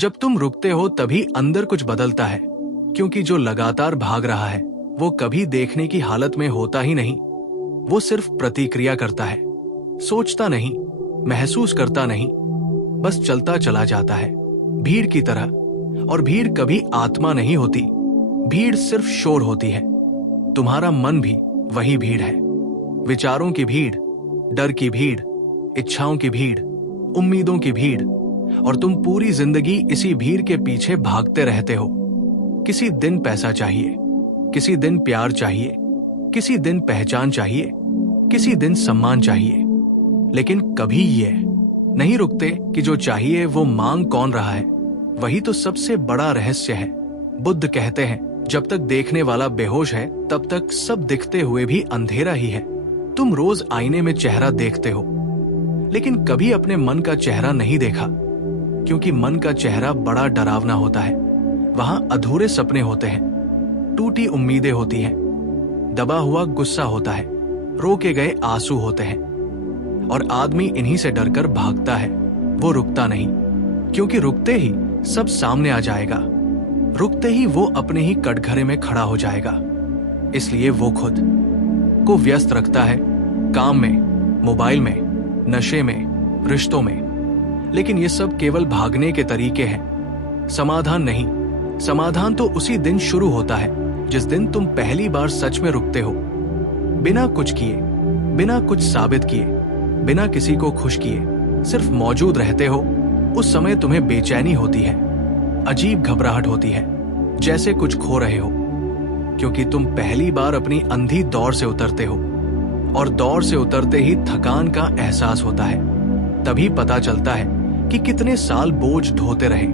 जब तुम रुकते हो तभी अंदर कुछ बदलता है, क्योंकि जो लगातार भाग रहा है वो कभी देखने की हालत में होता ही नहीं। वो सिर्फ प्रतिक्रिया करता है, सोचता नहीं, महसूस करता नहीं, बस चलता चला जाता है भीड़ की तरह। और भीड़ कभी आत्मा नहीं होती, भीड़ सिर्फ शोर होती है। तुम्हारा मन भी वही भीड़ है, विचारों की भीड़, डर की भीड़, इच्छाओं की भीड़, उम्मीदों की भीड़। और तुम पूरी जिंदगी इसी भीड़ के पीछे भागते रहते हो। किसी दिन पैसा चाहिए, किसी दिन प्यार चाहिए, किसी दिन पहचान चाहिए, किसी दिन सम्मान चाहिए, लेकिन कभी ये नहीं रुकते कि जो चाहिए वो मांग कौन रहा है। वही तो सबसे बड़ा रहस्य है। बुद्ध कहते हैं, जब तक देखने वाला बेहोश है तब तक सब दिखते हुए भी अंधेरा ही है। तुम रोज आईने में चेहरा देखते हो, लेकिन कभी अपने मन का चेहरा नहीं देखा, क्योंकि मन का चेहरा बड़ा डरावना होता है। वहां अधूरे सपने होते हैं, टूटी उम्मीदें होती हैं, दबा हुआ गुस्सा होता है, रोके गए आंसू होते हैं। और आदमी इन्हीं से डरकर भागता है। वो रुकता नहीं, क्योंकि रुकते ही सब सामने आ जाएगा, रुकते ही वो अपने ही कटघरे में खड़ा हो जाएगा। इसलिए वो खुद को व्यस्त रखता है, काम में, मोबाइल में, नशे में, रिश्तों में। लेकिन ये सब केवल भागने के तरीके हैं, समाधान नहीं। समाधान तो उसी दिन शुरू होता है जिस दिन तुम पहली बार सच में रुकते हो, बिना कुछ किए, बिना कुछ साबित किए, बिना किसी को खुश किए, सिर्फ मौजूद रहते हो। उस समय तुम्हें बेचैनी होती है, अजीब घबराहट होती है, जैसे कुछ खो रहे हो, क्योंकि तुम पहली बार अपनी अंधी दौड़ से उतरते हो। और दौड़ से उतरते ही थकान का एहसास होता है। तभी पता चलता है कि कितने साल बोझ ढोते रहे,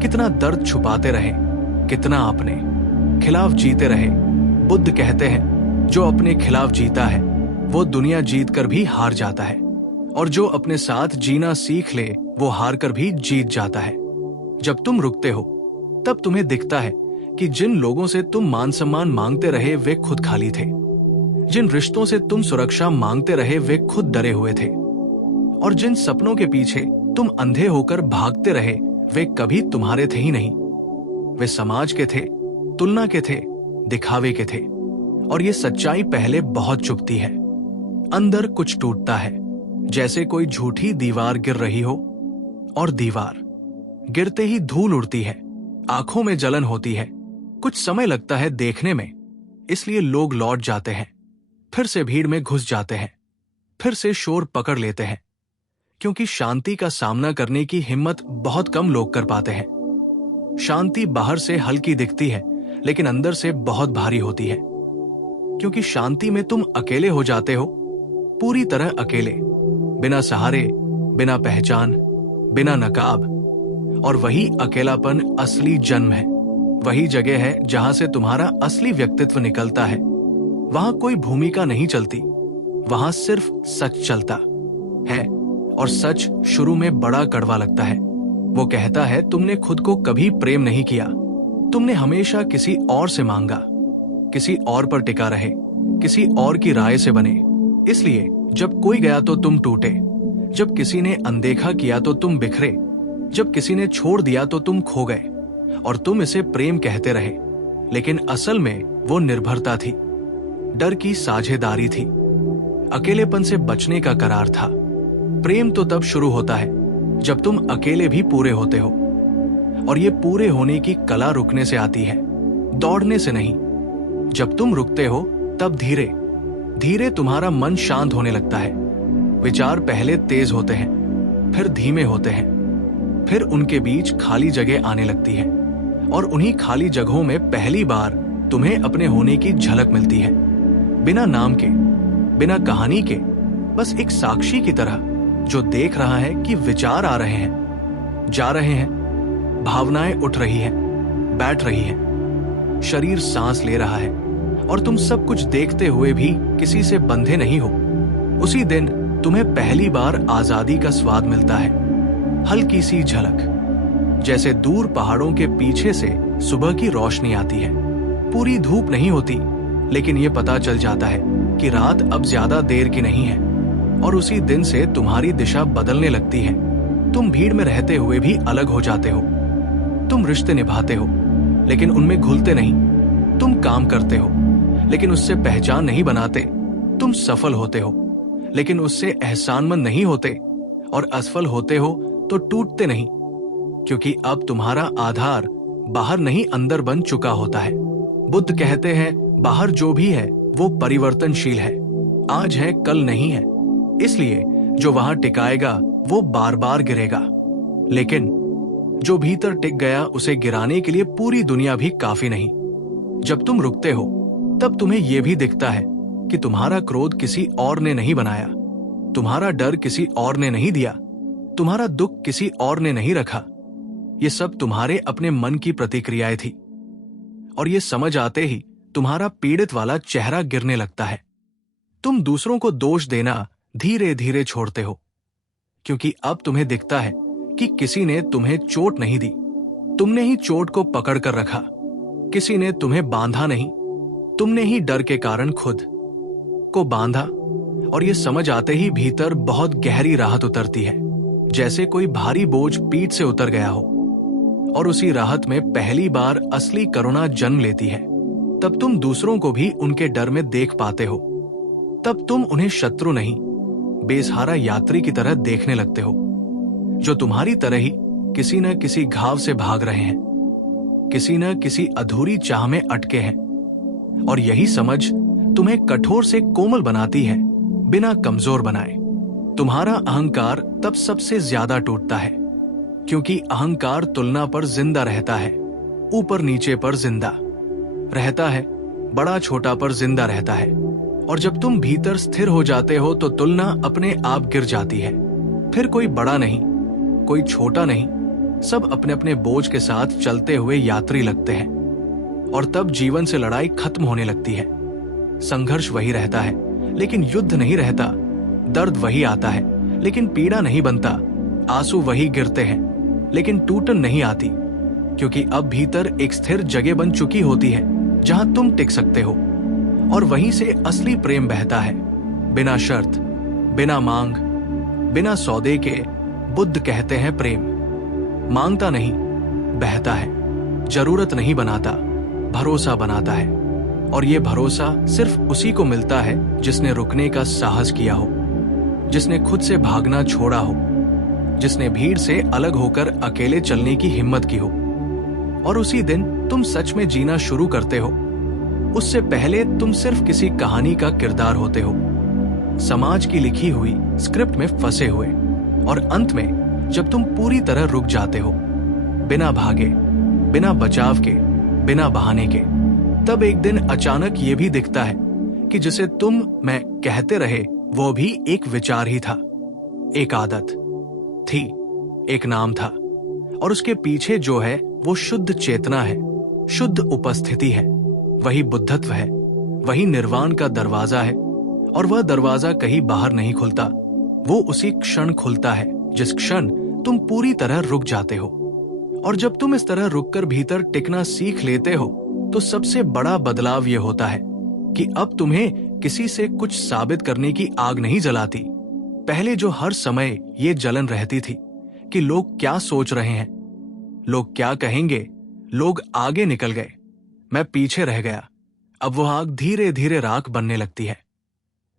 कितना दर्द छुपाते रहे, कितना अपने खिलाफ जीते रहे। बुद्ध कहते हैं, जो अपने खिलाफ जीता है वो दुनिया जीत कर भी हार जाता है, और जो अपने साथ जीना सीख ले वो हार कर भी जीत जाता है। जब तुम रुकते हो तब तुम्हें दिखता है कि जिन लोगों से तुम मान सम्मान मांगते रहे वे खुद खाली थे, जिन रिश्तों से तुम सुरक्षा मांगते रहे वे खुद डरे हुए थे, और जिन सपनों के पीछे तुम अंधे होकर भागते रहे वे कभी तुम्हारे थे ही नहीं। वे समाज के थे, तुलना के थे, दिखावे के थे। और ये सच्चाई पहले बहुत चुभती है, अंदर कुछ टूटता है, जैसे कोई झूठी दीवार गिर रही हो। और दीवार गिरते ही धूल उड़ती है, आंखों में जलन होती है, कुछ समय लगता है देखने में। इसलिए लोग लौट जाते हैं, फिर से भीड़ में घुस जाते हैं, फिर से शोर पकड़ लेते हैं, क्योंकि शांति का सामना करने की हिम्मत बहुत कम लोग कर पाते हैं। शांति बाहर से हल्की दिखती है, लेकिन अंदर से बहुत भारी होती है, क्योंकि शांति में तुम अकेले हो जाते हो, पूरी तरह अकेले, बिना सहारे, बिना पहचान, बिना नकाब। और वही अकेलापन असली जन्म है, वही जगह है जहां से तुम्हारा असली व्यक्तित्व निकलता है। वहां कोई भूमिका नहीं चलती, वहां सिर्फ सच चलता है। और सच शुरू में बड़ा कड़वा लगता है। वो कहता है, तुमने खुद को कभी प्रेम नहीं किया, तुमने हमेशा किसी और से मांगा, किसी और पर टिका रहे, किसी और की राय से बने। इसलिए जब कोई गया तो तुम टूटे, जब किसी ने अनदेखा किया तो तुम बिखरे, जब किसी ने छोड़ दिया तो तुम खो गए। और तुम इसे प्रेम कहते रहे, लेकिन असल में वो निर्भरता थी, डर की साझेदारी थी, अकेलेपन से बचने का करार था। प्रेम तो तब शुरू होता है जब तुम अकेले भी पूरे होते हो। और ये पूरे होने की कला रुकने से आती है, दौड़ने से नहीं। जब तुम रुकते हो तब धीरे धीरे तुम्हारा मन शांत होने लगता है। विचार पहले तेज होते हैं, फिर धीमे होते हैं, फिर उनके बीच खाली जगह आने लगती है। और उन्हीं खाली जगहों में पहली बार तुम्हें अपने होने की झलक मिलती है, बिना नाम के, बिना कहानी के, बस एक साक्षी की तरह जो देख रहा है कि विचार आ रहे हैं, जा रहे हैं, भावनाएं उठ रही हैं, बैठ रही हैं, शरीर सांस ले रहा है, और तुम सब कुछ देखते हुए भी किसी से बंधे नहीं हो। उसी दिन तुम्हें पहली बार आजादी का स्वाद मिलता है, हल्की सी झलक, जैसे दूर पहाड़ों के पीछे से सुबह की रोशनी आती है। पूरी धूप नहीं होती, लेकिन यह पता चल जाता है कि रात अब ज्यादा देर की नहीं है। और उसी दिन से तुम्हारी दिशा बदलने लगती है। तुम भीड़ में रहते हुए भी अलग हो जाते हो, तुम रिश्ते निभाते हो लेकिन उनमें घुलते नहीं। तुम काम करते हो लेकिन उससे पहचान नहीं बनाते। तुम सफल होते हो लेकिन उससे एहसानमंद नहीं होते, और असफल होते हो तो टूटते नहीं, क्योंकि अब तुम्हारा आधार बाहर नहीं अंदर बन चुका होता है। बुद्ध कहते हैं बाहर जो भी है वो परिवर्तनशील है, आज है कल नहीं है, इसलिए जो वहां टिकाएगा वो बार बार गिरेगा, लेकिन जो भीतर टिक गया उसे गिराने के लिए पूरी दुनिया भी काफी नहीं। जब तुम रुकते हो तब तुम्हें यह भी दिखता है कि तुम्हारा क्रोध किसी और ने नहीं बनाया, तुम्हारा डर किसी और ने नहीं दिया, तुम्हारा दुख किसी और ने नहीं रखा। ये सब तुम्हारे अपने मन की प्रतिक्रियाएं थी, और ये समझ आते ही तुम्हारा पीड़ित वाला चेहरा गिरने लगता है। तुम दूसरों को दोष देना धीरे धीरे छोड़ते हो, क्योंकि अब तुम्हें दिखता है कि किसी ने तुम्हें चोट नहीं दी, तुमने ही चोट को पकड़ कर रखा। किसी ने तुम्हें बांधा नहीं, तुमने ही डर के कारण खुद को बांधा। और ये समझ आते ही भीतर बहुत गहरी राहत उतरती है, जैसे कोई भारी बोझ पीठ से उतर गया हो, और उसी राहत में पहली बार असली करुणा जन्म लेती है। तब तुम दूसरों को भी उनके डर में देख पाते हो। तब तुम उन्हें शत्रु नहीं, बेसहारा यात्री की तरह देखने लगते हो, जो तुम्हारी तरह ही किसी न किसी घाव से भाग रहे हैं, किसी न किसी अधूरी चाह में अटके हैं। और यही समझ तुम्हें कठोर से कोमल बनाती है, बिना कमजोर बनाए। तुम्हारा अहंकार तब सबसे ज्यादा टूटता है, क्योंकि अहंकार तुलना पर जिंदा रहता है, ऊपर नीचे पर जिंदा रहता है, बड़ा छोटा पर जिंदा रहता है। और जब तुम भीतर स्थिर हो जाते हो तो तुलना अपने आप गिर जाती है। फिर कोई बड़ा नहीं, कोई छोटा नहीं, सब अपने अपने बोझ के साथ चलते हुए यात्री लगते हैं। और तब जीवन से लड़ाई खत्म होने लगती है। संघर्ष वही रहता है लेकिन युद्ध नहीं रहता, दर्द वही आता है लेकिन पीड़ा नहीं बनता, आंसू वही गिरते हैं लेकिन टूटन नहीं आती, क्योंकि अब भीतर एक स्थिर जगह बन चुकी होती है जहां तुम टिक सकते हो। और वहीं से असली प्रेम बहता है, बिना शर्त, बिना मांग, बिना सौदे के। बुद्ध कहते हैं प्रेम मांगता नहीं, बहता है, जरूरत नहीं बनाता, भरोसा बनाता है। और ये भरोसा सिर्फ उसी को मिलता है जिसने रुकने का साहस किया हो, जिसने खुद से भागना छोड़ा हो, जिसने भीड़ से अलग होकर अकेले चलने की हिम्मत की हो। और उसी दिन तुम सच में जीना शुरू करते हो। उससे पहले तुम सिर्फ किसी कहानी का किरदार होते हो, समाज की लिखी हुई स्क्रिप्ट में फंसे हुए। और अंत में जब तुम पूरी तरह रुक जाते हो, बिना भागे, बिना बचाव के, बिना बहाने के, तब एक दिन अचानक ये भी दिखता है कि जिसे तुम मैं कहते रहे वो भी एक विचार ही था, एक आदत थी, एक नाम था। और उसके पीछे जो है वो शुद्ध चेतना है, शुद्ध उपस्थिति है, वही बुद्धत्व है, वही निर्वाण का दरवाजा है। और वह दरवाजा कहीं बाहर नहीं खुलता, वो उसी क्षण खुलता है जिस क्षण तुम पूरी तरह रुक जाते हो। और जब तुम इस तरह रुककर भीतर टिकना सीख लेते हो तो सबसे बड़ा बदलाव यह होता है कि अब तुम्हें किसी से कुछ साबित करने की आग नहीं जलाती। पहले जो हर समय ये जलन रहती थी कि लोग क्या सोच रहे हैं, लोग क्या कहेंगे, लोग आगे निकल गए, मैं पीछे रह गया, अब वो आग धीरे धीरे राख बनने लगती है,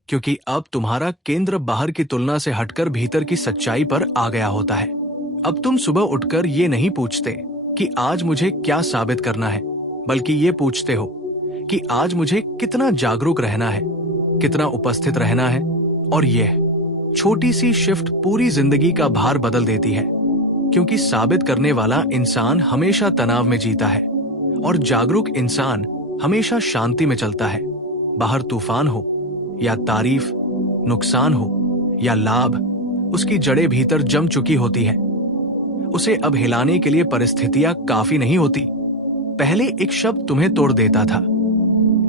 क्योंकि अब तुम्हारा केंद्र बाहर की तुलना से हटकर भीतर की सच्चाई पर आ गया होता है। अब तुम सुबह उठकर ये नहीं पूछते कि आज मुझे क्या साबित करना है, बल्कि ये पूछते हो कि आज मुझे कितना जागरूक रहना है, कितना उपस्थित रहना है। और यह छोटी सी शिफ्ट पूरी जिंदगी का भार बदल देती है, क्योंकि साबित करने वाला इंसान हमेशा तनाव में जीता है और जागरूक इंसान हमेशा शांति में चलता है। बाहर तूफान हो या तारीफ, नुकसान हो या लाभ, उसकी जड़ें भीतर जम चुकी होती हैं। उसे अब हिलाने के लिए परिस्थितियां काफी नहीं होती। पहले एक शब्द तुम्हें तोड़ देता था,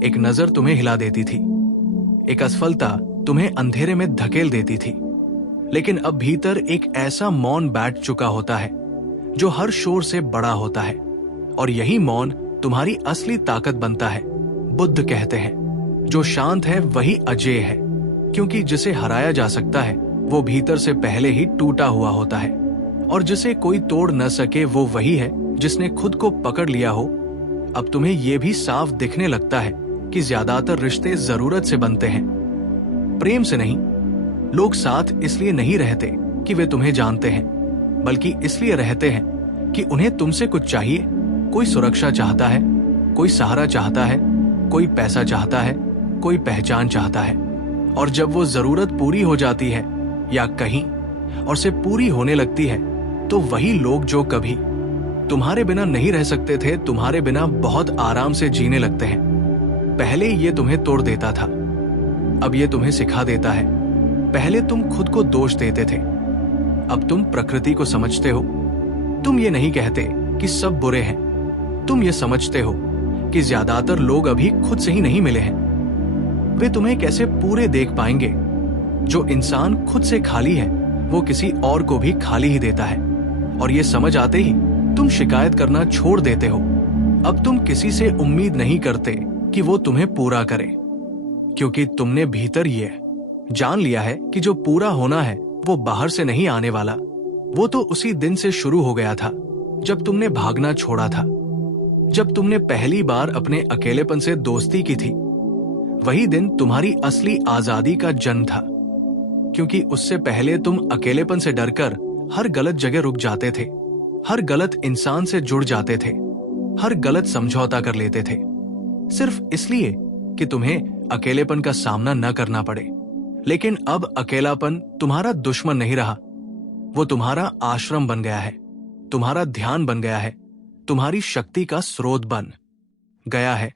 एक नजर तुम्हें हिला देती थी, एक असफलता तुम्हें अंधेरे में धकेल देती थी। लेकिन अब भीतर एक ऐसा मौन बैठ चुका होता है जो हर शोर से बड़ा होता है, और यही मौन तुम्हारी असली ताकत बनता है। बुद्ध कहते हैं जो शांत है वही अजेय है, क्योंकि जिसे हराया जा सकता है वो भीतर से पहले ही टूटा हुआ होता है। और जिसे कोई तोड़ न सके वो वही है जिसने खुद को पकड़ लिया हो। अब तुम्हें ये भी साफ दिखने लगता है कि ज्यादातर रिश्ते जरूरत से बनते हैं, प्रेम से नहीं। लोग साथ इसलिए नहीं रहते कि वे तुम्हें जानते हैं, बल्कि इसलिए रहते हैं कि उन्हें तुमसे कुछ चाहिए। कोई सुरक्षा चाहता है, कोई सहारा चाहता है, कोई पैसा चाहता है, कोई पहचान चाहता है। और जब वो जरूरत पूरी हो जाती है या कहीं और से पूरी होने लगती है, तो वही लोग जो कभी तुम्हारे बिना नहीं रह सकते थे, तुम्हारे बिना बहुत आराम से जीने लगते हैं। पहले ये तुम्हें तोड़ देता था, अब ये तुम्हें सिखा देता है। पहले तुम खुद को दोष देते थे, अब तुम प्रकृति को समझते हो। तुम ये नहीं कहते कि सब बुरे हैं, तुम ये समझते हो कि ज्यादातर लोग अभी खुद से ही नहीं मिले हैं। वे तुम्हें कैसे पूरे देख पाएंगे? जो इंसान खुद से खाली है वो किसी और को भी खाली ही देता है। और ये समझ आते ही तुम शिकायत करना छोड़ देते हो। अब तुम किसी से उम्मीद नहीं करते कि वो तुम्हें पूरा करे, क्योंकि तुमने भीतर ये जान लिया है कि जो पूरा होना है वो बाहर से नहीं आने वाला। वो तो उसी दिन से शुरू हो गया था जब तुमने भागना छोड़ा था, जब तुमने पहली बार अपने अकेलेपन से दोस्ती की थी। वही दिन तुम्हारी असली आजादी का जन्म था, क्योंकि उससे पहले तुम अकेलेपन से डरकर हर गलत जगह रुक जाते थे, हर गलत इंसान से जुड़ जाते थे, हर गलत समझौता कर लेते थे, सिर्फ इसलिए कि तुम्हें अकेलेपन का सामना न करना पड़े। लेकिन अब अकेलापन तुम्हारा दुश्मन नहीं रहा, वो तुम्हारा आश्रम बन गया है, तुम्हारा ध्यान बन गया है, तुम्हारी शक्ति का स्रोत बन गया है।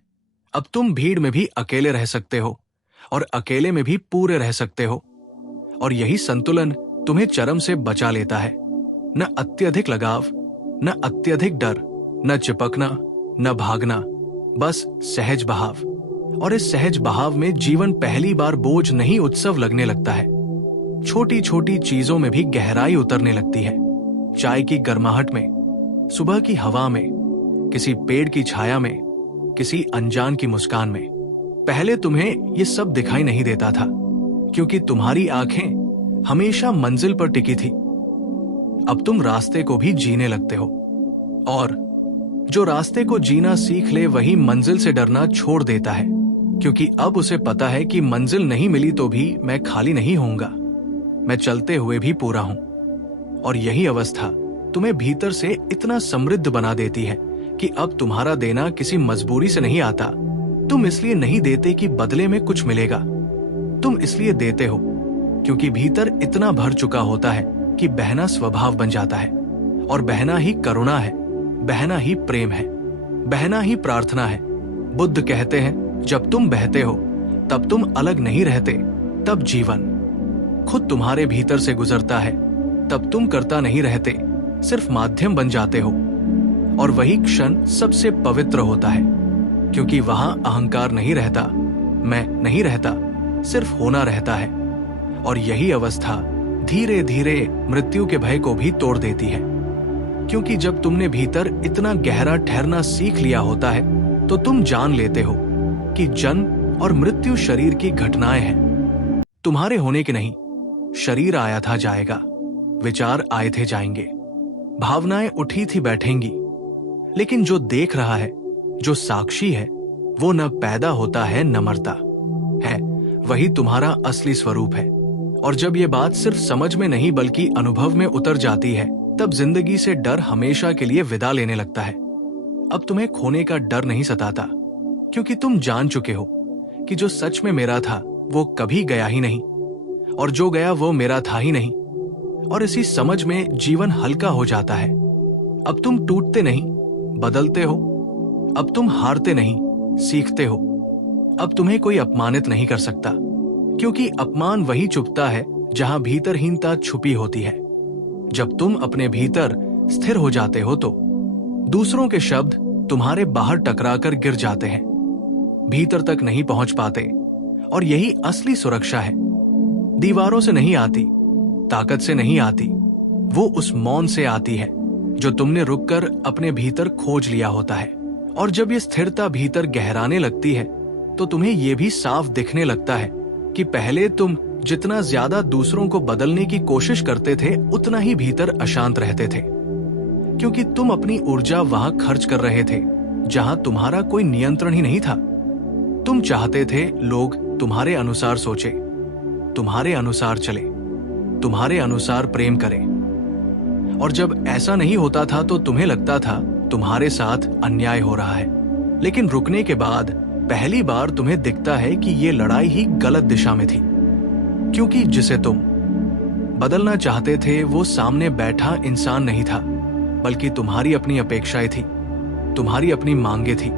अब तुम भीड़ में भी अकेले रह सकते हो और अकेले में भी पूरे रह सकते हो। और यही संतुलन तुम्हें चरम से बचा लेता है। न अत्यधिक लगाव, न अत्यधिक डर, न चिपकना, न भागना, बस सहज बहाव। और इस सहज बहाव में जीवन पहली बार बोझ नहीं उत्सव लगने लगता है। छोटी छोटी चीजों में भी गहराई उतरने लगती है। चाय की गर्माहट में, सुबह की हवा में, किसी पेड़ की छाया में, किसी अनजान की मुस्कान में। पहले तुम्हें ये सब दिखाई नहीं देता था, क्योंकि तुम्हारी आंखें हमेशा मंजिल पर टिकी थी। अब तुम रास्ते को भी जीने लगते हो, और जो रास्ते को जीना सीख ले वही मंजिल से डरना छोड़ देता है, क्योंकि अब उसे पता है कि मंजिल नहीं मिली तो भी मैं खाली नहीं होऊंगा, मैं चलते हुए भी पूरा हूं। और यही अवस्था तुम्हें भीतर से इतना समृद्ध बना देती है कि अब तुम्हारा देना किसी मजबूरी से नहीं आता। तुम इसलिए नहीं देते कि बदले में कुछ मिलेगा, तुम इसलिए देते हो क्योंकि भीतर इतना भर चुका होता है कि बहना स्वभाव बन जाता है। और बहना ही करुणा है, बहना ही प्रेम है, बहना ही प्रार्थना है। बुद्ध कहते हैं, जब तुम बहते हो तब तुम अलग नहीं रहते, तब जीवन खुद तुम्हारे भीतर से गुजरता है। तब तुम करता नहीं रहते, सिर्फ माध्यम बन जाते हो। और वही क्षण सबसे पवित्र होता है, क्योंकि वहां अहंकार नहीं रहता, मैं नहीं रहता, सिर्फ होना रहता है। और यही अवस्था धीरे धीरे मृत्यु के भय को भी तोड़ देती है, क्योंकि जब तुमने भीतर इतना गहरा ठहरना सीख लिया होता है तो तुम जान लेते हो कि जन्म और मृत्यु शरीर की घटनाएं हैं, तुम्हारे होने के नहीं। शरीर आया था जाएगा, विचार आए थे जाएंगे, भावनाएं उठी थी बैठेंगी, लेकिन जो देख रहा है, जो साक्षी है, वो न पैदा होता है न मरता है। वही तुम्हारा असली स्वरूप है। और जब ये बात सिर्फ समझ में नहीं बल्कि अनुभव में उतर जाती है, तब जिंदगी से डर हमेशा के लिए विदा लेने लगता है। अब तुम्हें खोने का डर नहीं सताता, क्योंकि तुम जान चुके हो कि जो सच में मेरा था वो कभी गया ही नहीं, और जो गया वो मेरा था ही नहीं। और इसी समझ में जीवन हल्का हो जाता है। अब तुम टूटते नहीं, बदलते हो। अब तुम हारते नहीं, सीखते हो। अब तुम्हें कोई अपमानित नहीं कर सकता, क्योंकि अपमान वही चुभता है जहां भीतरहीनता छुपी होती है। जब तुम अपने भीतर स्थिर हो जाते हो तो दूसरों के शब्द तुम्हारे बाहर टकराकर गिर जाते हैं, भीतर तक नहीं पहुंच पाते। और यही असली सुरक्षा है। दीवारों से नहीं आती, ताकत से नहीं आती, वो उस मौन से आती है जो तुमने रुककर अपने भीतर खोज लिया होता है। और जब ये स्थिरता भीतर गहराने लगती है तो तुम्हें यह भी साफ दिखने लगता है कि पहले तुम जितना ज्यादा दूसरों को बदलने की कोशिश करते थे, उतना ही भीतर अशांत रहते थे, क्योंकि तुम अपनी ऊर्जा वहां खर्च कर रहे थे जहां तुम्हारा कोई नियंत्रण ही नहीं था। तुम चाहते थे लोग तुम्हारे अनुसार सोचे, तुम्हारे अनुसार चले, तुम्हारे अनुसार प्रेम करें। और जब ऐसा नहीं होता था तो तुम्हें लगता था तुम्हारे साथ अन्याय हो रहा है। लेकिन रुकने के बाद पहली बार तुम्हें दिखता है कि ये लड़ाई ही गलत दिशा में थी, क्योंकि जिसे तुम बदलना चाहते थे वो सामने बैठा इंसान नहीं था, बल्कि तुम्हारी अपनी अपेक्षाएं थी, तुम्हारी अपनी मांगे थी।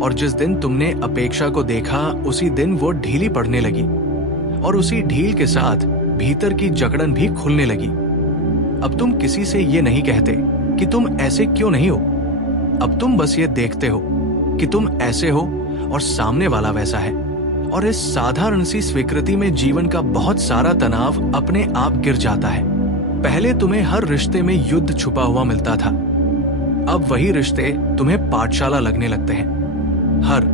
और जिस दिन तुमने अपेक्षा को देखा, उसी दिन वो ढीली पड़ने लगी, और उसी ढील के साथ भीतर की जकड़न भी खुलने लगी। अब तुम किसी से ये नहीं कहते कि तुम ऐसे क्यों नहीं हो। अब तुम बस ये देखते हो कि तुम ऐसे हो और सामने वाला वैसा है। और इस साधारण सी स्वीकृति में जीवन का बहुत सारा तनाव अपने आप गिर जाता है। पहले तुम्हें हर रिश्ते में युद्ध छुपा हुआ मिलता था, अब वही रिश्ते तुम्हें पाठशाला लगने लगते हैं। हर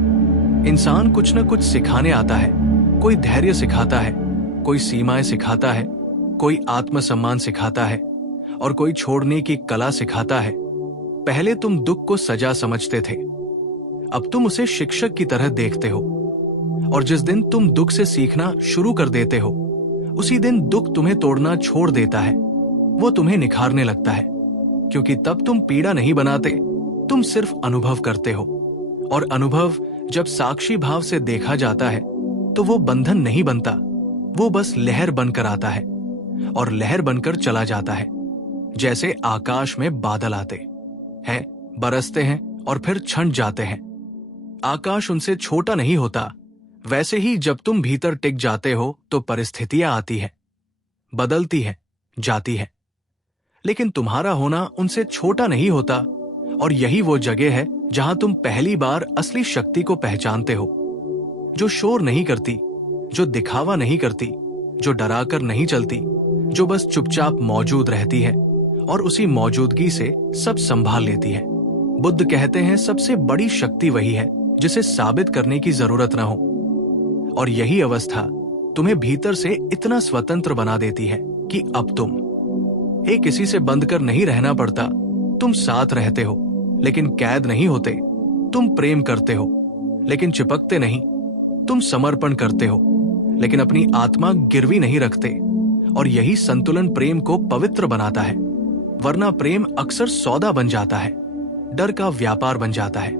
इंसान कुछ न कुछ सिखाने आता है। कोई धैर्य सिखाता है, कोई सीमाएं सिखाता है, कोई आत्मसम्मान सिखाता है, और कोई छोड़ने की कला सिखाता है। पहले तुम दुख को सजा समझते थे, अब तुम उसे शिक्षक की तरह देखते हो। और जिस दिन तुम दुख से सीखना शुरू कर देते हो, उसी दिन दुख तुम्हें तोड़ना छोड़ देता है। वो तुम्हें निखारने लगता है, क्योंकि तब तुम पीड़ा नहीं बनाते, तुम सिर्फ अनुभव करते हो। और अनुभव जब साक्षी भाव से देखा जाता है तो वो बंधन नहीं बनता, वो बस लहर बनकर आता है और लहर बनकर चला जाता है। जैसे आकाश में बादल आते हैं, बरसते हैं और फिर छंट जाते हैं। आकाश उनसे छोटा नहीं होता। वैसे ही जब तुम भीतर टिक जाते हो तो परिस्थितियां आती है, बदलती है, जाती है, लेकिन तुम्हारा होना उनसे छोटा नहीं होता। और यही वो जगह है जहां तुम पहली बार असली शक्ति को पहचानते हो, जो शोर नहीं करती, जो दिखावा नहीं करती, जो डराकर नहीं चलती, जो बस चुपचाप मौजूद रहती है और उसी मौजूदगी से सब संभाल लेती है। बुद्ध कहते हैं सबसे बड़ी शक्ति वही है जिसे साबित करने की जरूरत न हो। और यही अवस्था तुम्हें भीतर से इतना स्वतंत्र बना देती है कि अब तुम किसी से बंध कर नहीं रहना पड़ता। तुम साथ रहते हो लेकिन कैद नहीं होते। तुम प्रेम करते हो लेकिन चिपकते नहीं। तुम समर्पण करते हो लेकिन अपनी आत्मा गिरवी नहीं रखते। और यही संतुलन प्रेम को पवित्र बनाता है। वरना प्रेम अक्सर सौदा बन जाता है, डर का व्यापार बन जाता है,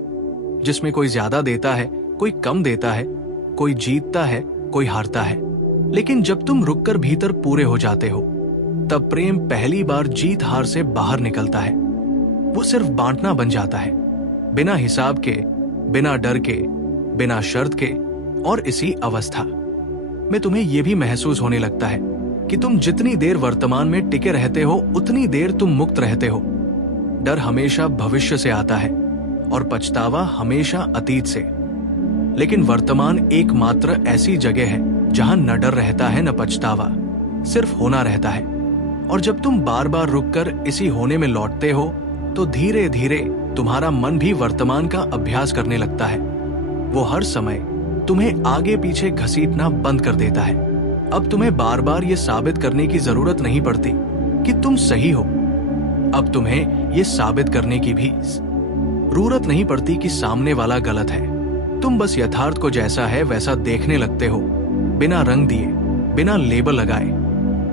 जिसमें कोई ज्यादा देता है, कोई कम देता है, कोई जीतता है, कोई हारता है। लेकिन जब तुम रुककर भीतर पूरे हो जाते हो, तब प्रेम पहली बार जीत हार से बाहर निकलता है। वो सिर्फ बांटना बन जाता है, बिना हिसाब के, बिना डर के, बिना शर्त के। और इसी अवस्था में तुम्हें यह भी महसूस होने लगता है कि तुम जितनी देर वर्तमान में टिके रहते हो, उतनी देर तुम मुक्त रहते हो। डर हमेशा भविष्य से आता है और पछतावा हमेशा अतीत से। लेकिन वर्तमान एकमात्र ऐसी जगह है जहां न डर रहता है न पछतावा, सिर्फ होना रहता है। और जब तुम बार बार रुककर इसी होने में लौटते हो, तो धीरे धीरे तुम्हारा मन भी वर्तमान का अभ्यास करने लगता है। वो हर समय तुम्हें आगे पीछे घसीटना बंद कर देता है। अब तुम्हें बार बार ये साबित करने की जरूरत नहीं पड़ती कि तुम सही हो। अब तुम्हें ये साबित करने की भी जरूरत नहीं पड़ती कि सामने वाला गलत है। तुम बस यथार्थ को जैसा है वैसा देखने लगते हो, बिना रंग दिए, बिना लेबल लगाए,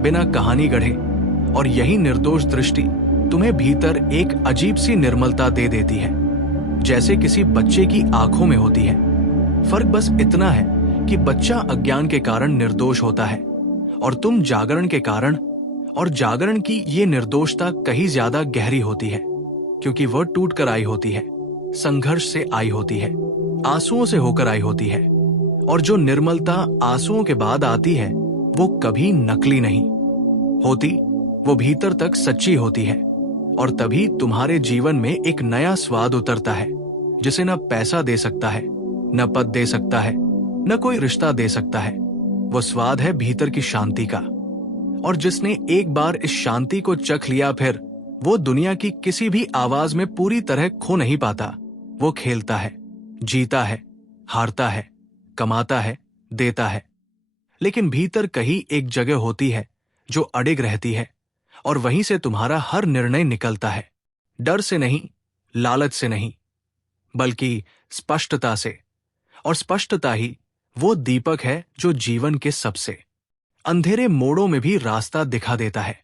बिना कहानी गढ़े। और यही निर्दोष दृष्टि तुम्हें भीतर एक अजीब सी निर्मलता दे देती है, जैसे किसी बच्चे की आंखों में होती है। फर्क बस इतना है कि बच्चा अज्ञान के कारण निर्दोष होता है और तुम जागरण के कारण। और जागरण की ये निर्दोषता कहीं ज्यादा गहरी होती है, क्योंकि वह टूट कर आई होती है, संघर्ष से आई होती है, आंसुओं से होकर आई होती है। और जो निर्मलता आंसुओं के बाद आती है, वो कभी नकली नहीं होती, वो भीतर तक सच्ची होती है। और तभी तुम्हारे जीवन में एक नया स्वाद उतरता है, जिसे न पैसा दे सकता है, न पद दे सकता है, न कोई रिश्ता दे सकता है। वो स्वाद है भीतर की शांति का। और जिसने एक बार इस शांति को चख लिया, फिर वो दुनिया की किसी भी आवाज में पूरी तरह खो नहीं पाता। वो खेलता है, जीता है, हारता है, कमाता है, देता है, लेकिन भीतर कहीं एक जगह होती है जो अडिग रहती है, और वहीं से तुम्हारा हर निर्णय निकलता है। डर से नहीं, लालच से नहीं, बल्कि स्पष्टता से। और स्पष्टता ही वो दीपक है जो जीवन के सबसे अंधेरे मोड़ों में भी रास्ता दिखा देता है।